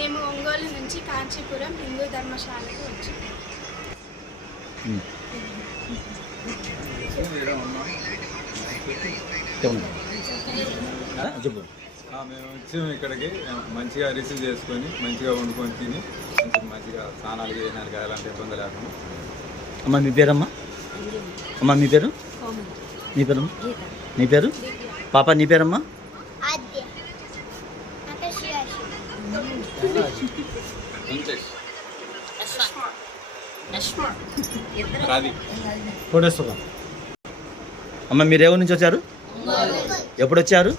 మేము ఒంగోలు నుంచి కాంచీపురం హిందూ ధర్మశాలకు వచ్చాము. మేము వచ్చి ఇక్కడికి మంచిగా రిసీవ్ చేసుకొని మంచిగా వండుకొని తిని మంచిగా స్నానాలు చేయడానికి అలాంటి ఇబ్బంది లేకుండా. అమ్మ మీ పేరమ్మా? అమ్మ మీ పేరు? నీ పేరు? నీ పేరు? పాప నీ పేరమ్మా? అమ్మ మీరు ఎవరి నుంచి వచ్చారు? ఎప్పుడు వచ్చారు?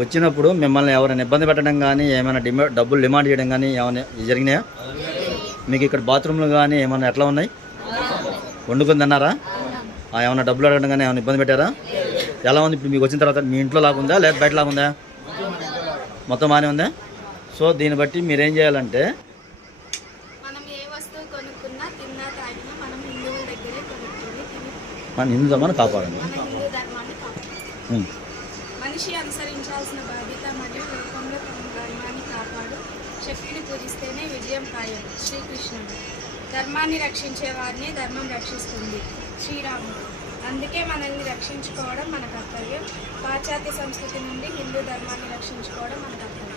వచ్చినప్పుడు మిమ్మల్ని ఎవరైనా ఇబ్బంది పెట్టడం కానీ ఏమైనా డబ్బులు డిమాండ్ చేయడం కానీ ఏమైనా జరిగినాయా? మీకు ఇక్కడ బాత్రూమ్లు కానీ ఏమైనా ఎట్లా ఉన్నాయి? వండుకుంది అన్నారా? ఏమైనా డబ్బులు అడగడం కానీ ఏమైనా ఇబ్బంది పెట్టారా? ఎలా ఉంది ఇప్పుడు మీకు వచ్చిన తర్వాత? మీ ఇంట్లో లాగుందా లేదా బయట లాగుందా? మొత్తం బాగానే ఉందా? సో దీన్ని బట్టి మీరేం చేయాలంటే మన హిందూ ధర్మాన్ని కాపాడండి. మనిషి అనుసరించాల్సిన బాధ్యత మరియు లోకంలో తన ధర్మాన్ని కాపాడు శక్తిని పూజిస్తేనే విజయం ఖాయం. శ్రీకృష్ణుడు ధర్మాన్ని రక్షించే వారిని ధర్మం రక్షిస్తుంది. శ్రీరాముడు అందుకే మనల్ని రక్షించుకోవడం మన కర్తవ్యం. పాశ్చాత్య సంస్కృతి నుండి హిందూ ధర్మాన్ని రక్షించుకోవడం మన కర్తవ్యం.